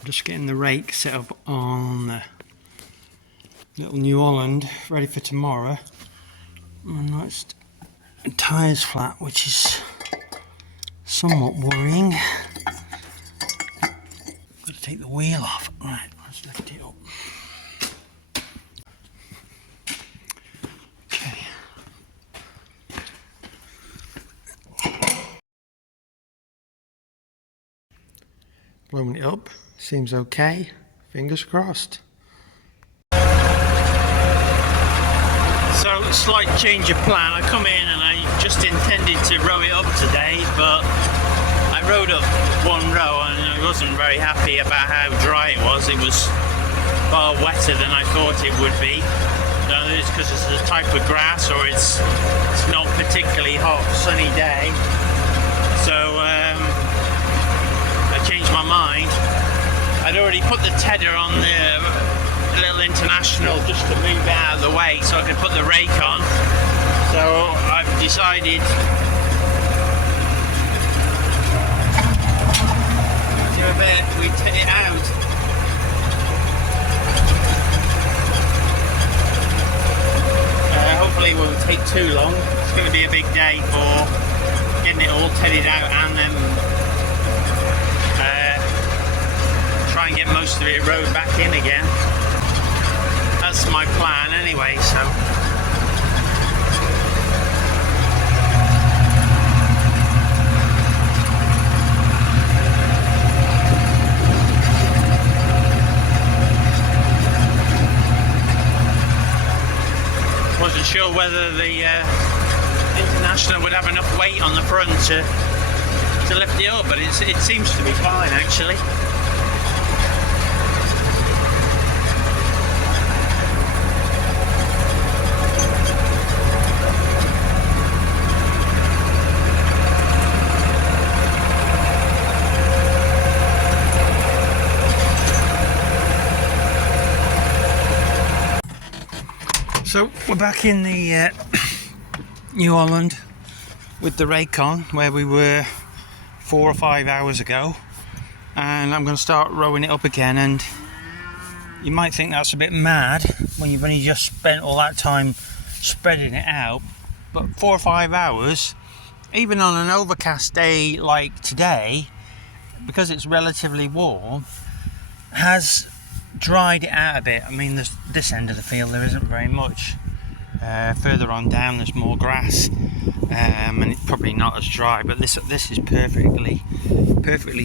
I'm just getting the rake set up on the little New Holland, ready for tomorrow. And that's tyres flat, which is somewhat worrying. Got to take the wheel off. Right, let's lift it up. Okay. Blowing it up, seems okay. Fingers crossed. So, a slight change of plan. I come in and I just intended to row it up today, but I rowed up one row and I wasn't very happy about how dry it was. It was far wetter than I thought it would be. I don't know if it's because it's the type of grass or it's not particularly hot, sunny day. So I changed my mind. I'd already put the tedder on the little International just to move it out of the way so I could put the rake on. So I've decided to a bit we take it out. Hopefully it won't take too long. It's going to be a big day for getting it all tedded out and then try and get most of it rowed back in again. That's my plan anyway, so. Wasn't sure whether the International would have enough weight on the front to lift it up, but it seems to be fine actually. So we're back in the New Holland with the rake on where we were 4 or 5 hours ago, and I'm going to start rowing it up again. And you might think that's a bit mad when you've only just spent all that time spreading it out, but 4 or 5 hours, even on an overcast day like today, because it's relatively warm, has dried it out a bit. I mean, this end of the field there isn't very much. Further on down there's more grass, and it's probably not as dry, but this is perfectly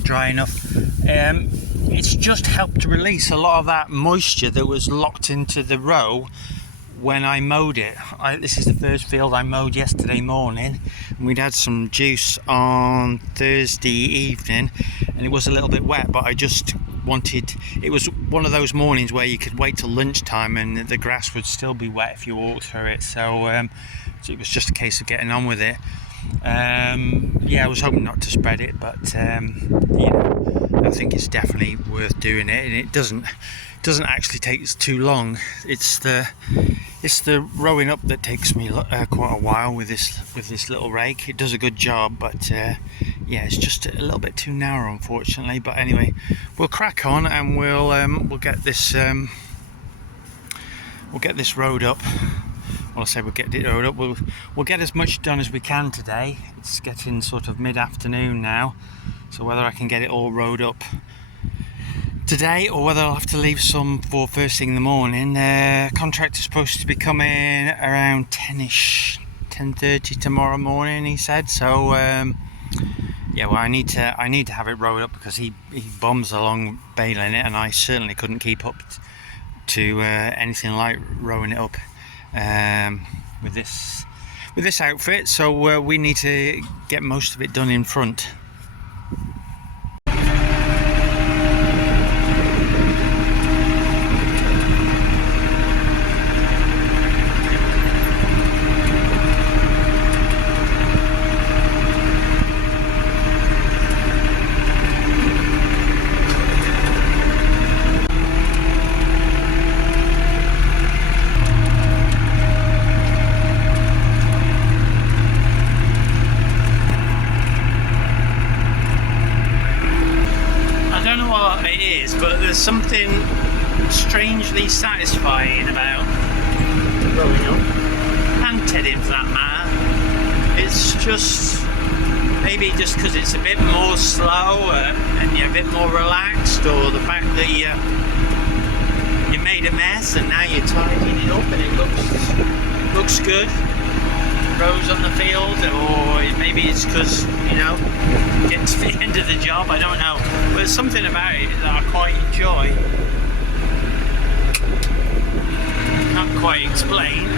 dry enough. It's just helped to release a lot of that moisture that was locked into the row when I mowed it. This is the first field I mowed yesterday morning, and we'd had some juice on Thursday evening and it was a little bit wet, but I just wanted, it was one of those mornings where you could wait till lunchtime and the grass would still be wet if you walked through it, so it was just a case of getting on with it. Yeah, I was hoping not to spread it, but you know, I think it's definitely worth doing it, and it doesn't actually take too long. It's the rowing up that takes me quite a while with this little rake. It does a good job, but yeah, it's just a little bit too narrow, unfortunately. But anyway, we'll crack on and we'll get this rowed up. Well, I say we'll get it rowed up. We'll get as much done as we can today. It's getting sort of mid-afternoon now, so whether I can get it all rowed up today or whether I'll have to leave some for first thing in the morning. Contractor's supposed to be coming around 10ish, 10:30 tomorrow morning, he said. So yeah, well, I need to have it rowed up because he bums along bailing it, and I certainly couldn't keep up to anything like rowing it up with this outfit. So we need to get most of it done in front. is, but there's something strangely satisfying about growing up, and Teddy for that matter. It's just, maybe just because it's a bit more slow and you're a bit more relaxed, or the fact that you made a mess and now you're tidying it up and it looks good, rows on the field, or maybe it's because, you know, getting to the end of the job, I don't know, but there's something about it that I quite enjoy. Can't quite explain.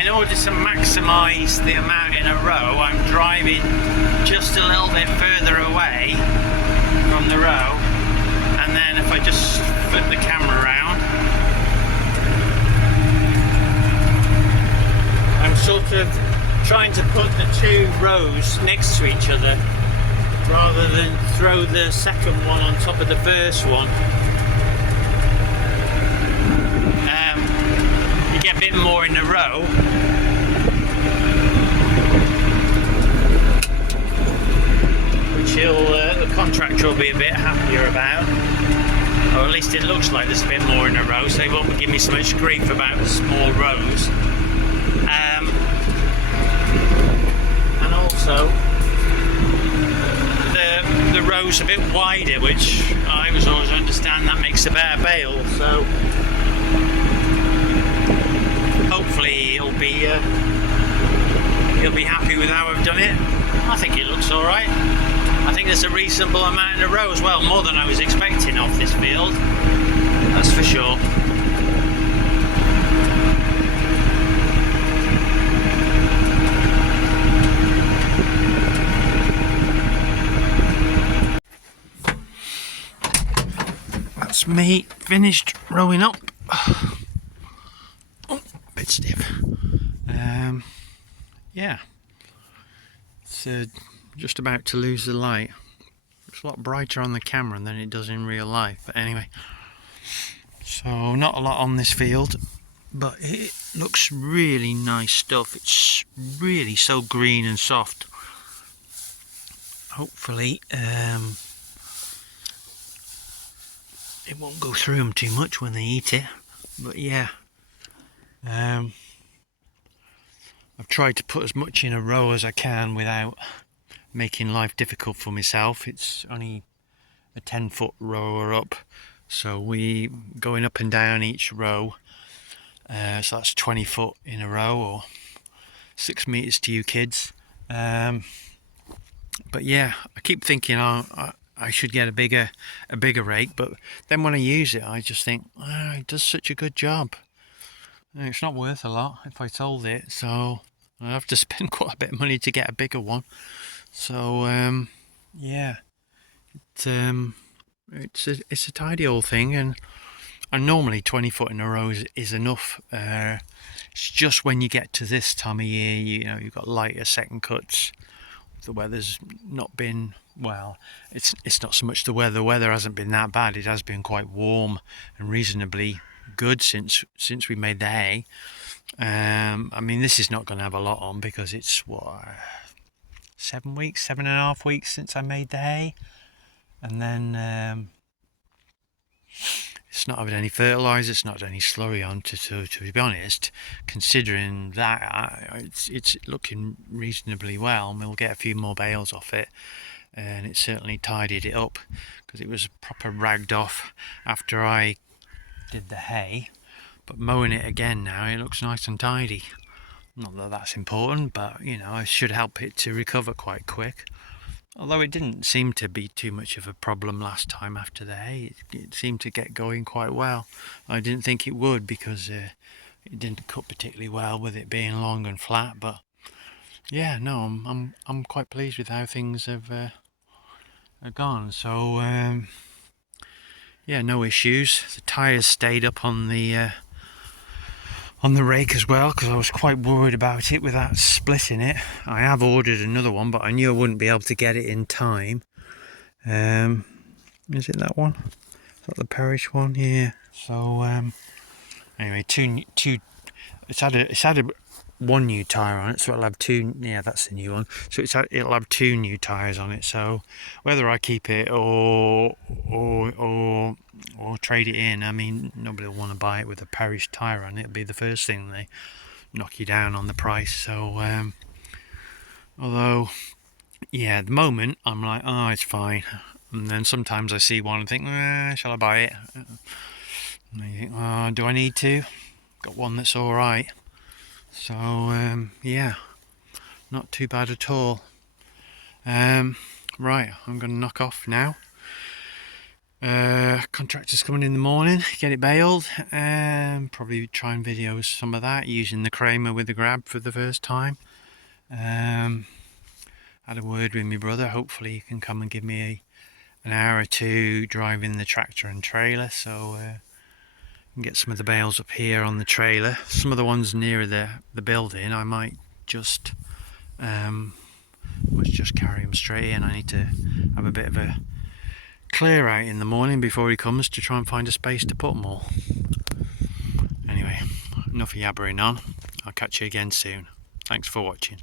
In order to maximise the amount in a row, I'm driving just a little bit further away from the row, and then if I just flip the camera around, I'm sort of trying to put the two rows next to each other rather than throw the second one on top of the first one. You get a bit more in a row, which the contractor will be a bit happier about, or at least it looks like there's a bit more in a row, so he won't give me so much grief about the small rows. And also the rows a bit wider, which I was always understand that makes a better bale, so hopefully he'll be happy with how I've done it. I think it looks alright. I think there's a reasonable amount in a row as well, more than I was expecting off this field, that's for sure. That's me finished rowing up. Oh, a bit stiff. Yeah, it's just about to lose the light. It's a lot brighter on the camera than it does in real life, but anyway, so not a lot on this field, but it looks really nice stuff. It's really so green and soft. Hopefully it won't go through them too much when they eat it, but yeah, I've tried to put as much in a row as I can without making life difficult for myself. It's only a 10-foot rower up, so we going up and down each row, so that's 20 foot in a row, or 6 meters to you kids. But yeah, I keep thinking I should get a bigger rake, but then when I use it I just think, oh, it does such a good job. It's not worth a lot if I sold it, so I have to spend quite a bit of money to get a bigger one. So yeah, it's a tidy old thing, and normally 20 foot in a row is enough. It's just when you get to this time of year, you know, you've got lighter second cuts. The weather's not been, well, it's not so much the weather. The weather hasn't been that bad. It has been quite warm and reasonably good since we made the hay. I mean, this is not going to have a lot on because it's what, 7.5 weeks since I made the hay, and then it's not having any fertiliser, it's not any slurry on. To be honest, considering that, it's looking reasonably well, and we'll get a few more bales off it. And it certainly tidied it up, because it was proper ragged off after I did the hay. But mowing it again now, it looks nice and tidy. Not that that's important, but you know, I should help it to recover quite quick. Although it didn't seem to be too much of a problem last time after the hay. It seemed to get going quite well. I didn't think it would, because it didn't cut particularly well with it being long and flat. But yeah, no, I'm quite pleased with how things have gone. So yeah, no issues. The tyres stayed up on the rake as well, because I was quite worried about it with that split in it. I have ordered another one, but I knew I wouldn't be able to get it in time. Is it that one? that the Parish one? Yeah. So anyway, it's had one new tyre on it, so it'll have two. Yeah, that's the new one. So it'll have two new tyres on it. So whether I keep it or trade it in, I mean, nobody will want to buy it with a Parish tyre on it. It'll be the first thing they knock you down on the price. So although, yeah, at the moment I'm like, oh, it's fine. And then sometimes I see one and think, shall I buy it? And you think, oh, do I need to? Got one that's all right. So yeah, not too bad at all. Right, I'm going to knock off now. Contractor's coming in the morning, get it baled. Probably try and video some of that using the Kramer with the grab for the first time. Had a word with my brother. Hopefully he can come and give me an hour or two driving the tractor and trailer, so can get some of the bales up here on the trailer. Some of the ones nearer the building I might just carry them straight in. I need to have a bit of a clear out in the morning before he comes to try and find a space to put them all. Anyway, enough yabbering on. I'll catch you again soon. Thanks for watching.